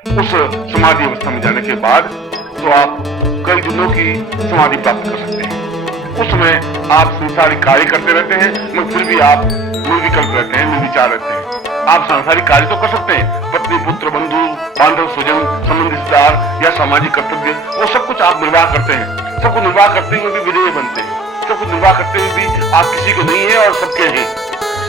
उस समाधि अवस्था में जाने के बाद तो आप कई दिनों की समाधि प्राप्त कर सकते हैं। उस समय आप संसारिक कार्य करते रहते हैं, मगर फिर भी आप निर्विकल्प रहते हैं, निर्विचार रहते हैं। आप सांसारिक कार्य तो कर सकते हैं, पत्नी, पुत्र, बंधु, बांधव, स्वजन, संबंधी, रिश्तेदार या सामाजिक कर्तव्य, वो सब कुछ आप निर्वाह करते हैं। सबको निर्वाह करते हुए भी विधेय बनते हैं, सबको निर्वाह करते हुए भी आप किसी को नहीं है और सबके हैं।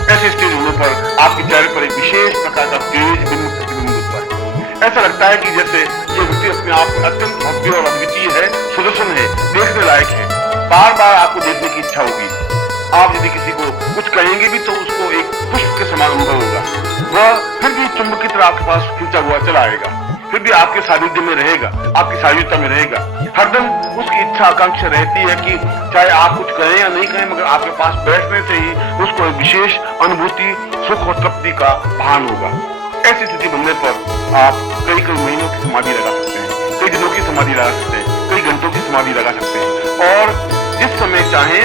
ऐसे स्टेज होने पर आपके चेहरे पर एक विशेष प्रकार का तेज बिंब प्रतिबिंब होता है। ऐसा लगता है कि जैसे ये व्यक्ति अपने आप में अत्यंत भव्य और अद्वितीय है, सुदर्शन है, देखने लायक है। बार बार आपको देखने की इच्छा होगी। आप यदि किसी को कुछ कहेंगे भी तो उसको एक पुष्प के समान अनुभव होगा। वह फिर भी चुंबक की तरह आपके पास खींचा हुआ चला आएगा, फिर भी आपके सानिध्य में रहेगा, आपकी सायुज्यता में रहेगा। हरदम उसकी इच्छा आकांक्षा रहती है कि चाहे आप कुछ कहें या नहीं कहें, मगर आपके पास बैठने से ही उसको एक विशेष अनुभूति, सुख और तृप्ति का भान होगा। ऐसी स्थिति बनने पर आप कई कई महीनों की समाधि लगा सकते हैं, कई दिनों की समाधि लगा सकते हैं, कई घंटों की समाधि लगा सकते हैं, और जिस समय चाहे,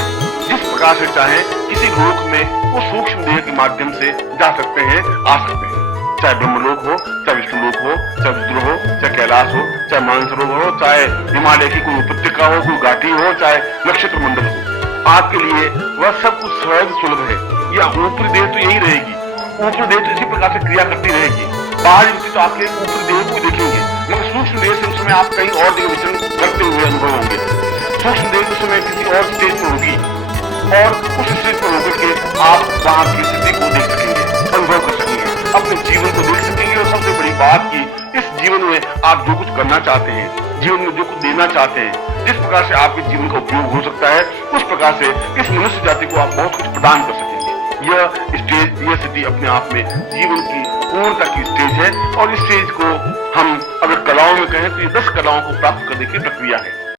जिस प्रकार से चाहे, किसी लोक में उस सूक्ष्म देह के माध्यम से जा सकते हैं, आ सकते हैं। चाहे ब्रह्मलोक हो, चाहे विष्णुलोक हो, चाहे रुद्र हो, चाहे कैलाश हो, चाहे मानसरोवर हो, चाहे हिमालय की कोई उपत्यका हो, कोई घाटी हो, चाहे नक्षत्र मंडल हो, आपके लिए वह सब कुछ सहज सुलभ है। या ऊपरी देह तो यही रहेगी, ऊपरी देह तो इसी प्रकार से क्रिया करती रहेगी। बाहरी व्यक्ति तो आपके ऊपरी देह को देखेंगे, मगर सूक्ष्म देह से उस समय आप कहीं और जगह विचरण करते हुए अनुभव होंगे। सूक्ष्म देह उस समय किसी और स्टेज पर होगी, और उस स्टेज पर होकर के आप वहां की स्थिति को देख सकेंगे, अनुभव कर सकेंगे, अपने जीवन को देख सकेंगे। और सबसे बड़ी बात की, इस जीवन में आप जो कुछ करना चाहते हैं, जीवन में जो कुछ देना चाहते हैं, जिस प्रकार से आपके जीवन का उपयोग हो सकता है, उस प्रकार से इस मनुष्य जाति को आप बहुत कुछ प्रदान कर सकेंगे। यह स्टेज, यह स्थिति अपने आप में जीवन की पूर्णता की स्टेज है, और इस स्टेज को हम अगर कलाओं में कहें तो ये 10 कलाओं को प्राप्त करने की प्रक्रिया है।